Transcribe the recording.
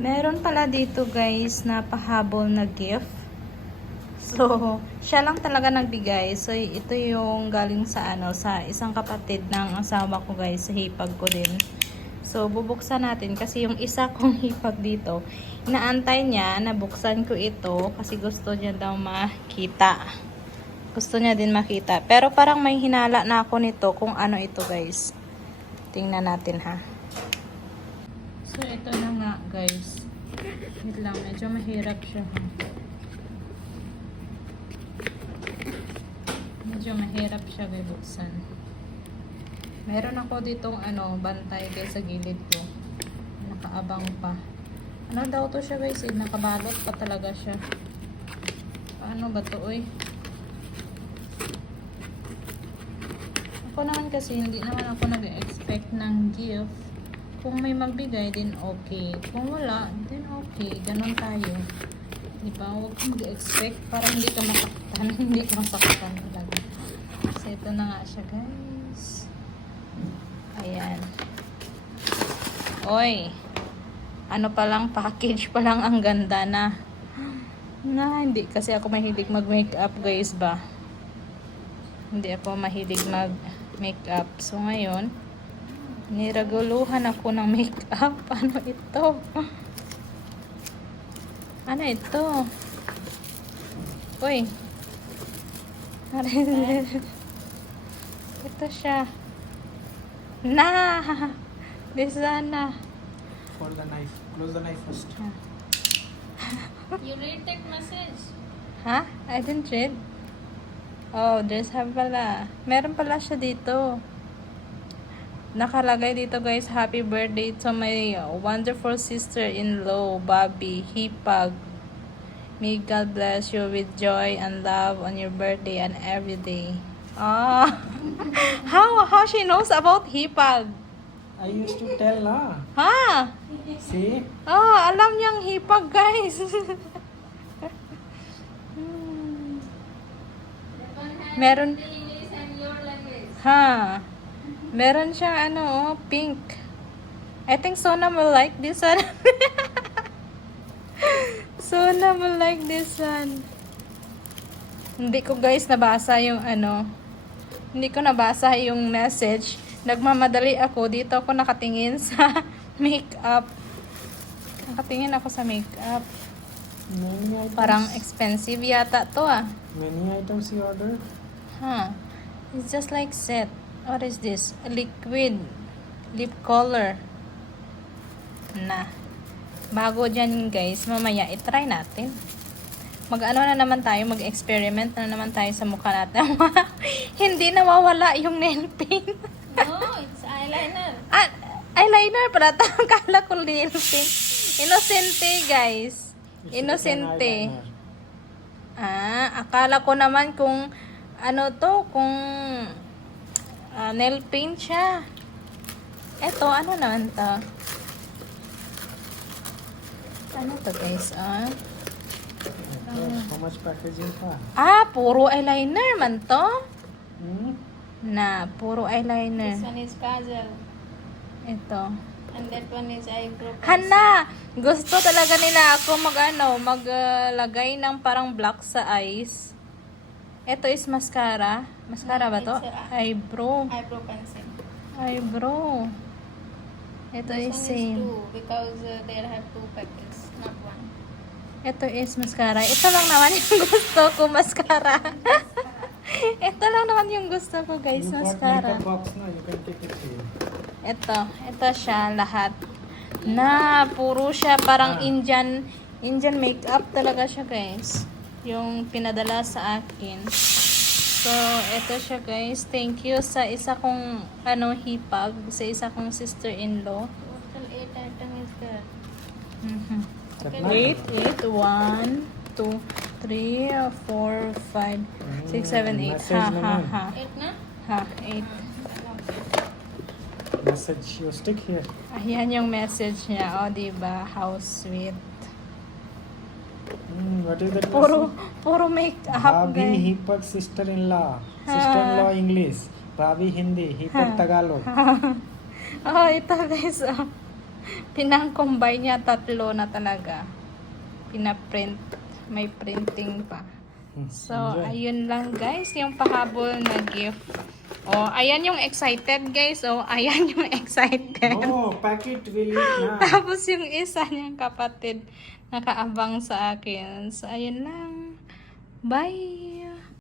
Meron pala dito guys na pahabol na gift. So, siya lang talaga nagbigay. So, ito yung galing sa sa isang kapatid ng asawa ko guys. Sa hipag ko din. So, bubuksan natin kasi yung isa kong hipag dito, inaantay niya na buksan ko ito kasi gusto niya daw makita. Gusto niya din makita. Pero parang may hinala na ako nito kung ano ito guys. Tingnan natin ha. So, ito na nga guys. Wait lang, medyo mahirap siya ha. Medyo mahirap siya guys buksan. Meron ako ditong bantay guys sa gilid ko. Nakaabang pa. Ano daw to siya guys? Nakabalot pa talaga siya. Paano ba to oy? Ako naman kasi hindi naman ako nag-expect ng gift. Kung may magbigay din okay. Kung wala, din okay. Ganon tayo. Di ba? Huwag kang mag-expect para hindi ka masaktan. Hindi ka masaktan talaga. So ito na nga siya guys. Ayan. Oy. Ano pa lang, package pa lang ang ganda na. Hindi kasi ako mahilig mag-makeup guys ba. Hindi ako mahilig mag-makeup. So ngayon, niraguluhan ako ng makeup. Ano ito? Ano ito? Uy. Ito siya. Desana. Hold the knife. Close the knife first. You read that message? Ha? I didn't read. Oh, there's pala. Meron pala siya dito. Nakalagay dito guys, happy birthday to my wonderful sister-in-law, Bobby Hipag. May God bless you with joy and love on your birthday and every day. Ah, how she knows about Hipag? I used to tell na. Ha? See? Oh, alam niyang Hipag guys. Meron. The English and your language. Ha? Meron siyang pink. I think Sona will like this one. Sona will like this one. Hindi ko guys nabasa yung Hindi ko nabasa yung message. Nagmamadali ako. Dito ako nakatingin sa makeup. Nakatingin ako sa makeup. Many items. Parang expensive yata to ah. Many items you order. Huh. It's just like set. What is this? A liquid lip color. Bago dyan guys, mamaya itry natin. Na naman tayo, mag-experiment na naman tayo sa mukha natin. Hindi nawawala yung nail paint. No, it's eyeliner. Eyeliner pala. Kala ko nail paint. Inosente guys. Inosente. Akala ko naman kung kung nail paint siya. Eto, ano naman to? Ano to guys? How much packaging pa? Puro eyeliner man to? Hmm? Puro eyeliner. This one is kajal. Ito. And that one is eyebrow pencil. Hana! Gusto talaga nila ako maglagay ng parang black sa eyes. Ito is mascara. Mascara ba to? It's Eyebrow. Eyebrow pencil. Eyebrow. Ito is This one is same. two because they have two packets, not one. Ito is mascara. Ito lang naman yung gusto ko, mascara. Ito lang naman yung gusto ko, guys, You got mascara. makeup box na. You can take it here. Ito siya lahat. Puro siya parang Indian makeup talaga siya, guys. Yung pinadala sa akin. So, ito siya, guys. Thank you sa isa kong hipag, sa isa kong sister-in-law. Total 8 item is there. That Wait, 1, 2, 3, 4, 5, 6, 7, 8. Message naman. 8 na? 8. Message you stick here. Ayan yung message niya. Diba? How sweet. What is that Puro make-up, Bobby guys. Hipag sister-in-law. Sister-in-law English. Bobby Hindi. Hipag Tagalog. Ito guys. Pinang-combine niya, 3 na talaga. Pinaprint. May printing pa. So, Enjoy. ayun lang guys, yung pahabol na gift. Oh, ayan yung excited guys. Oh, ayan yung excited. No, packet will eat na. Tapos yung isa niyang kapatid nakaabang sa akin. So, ayun lang. Bye!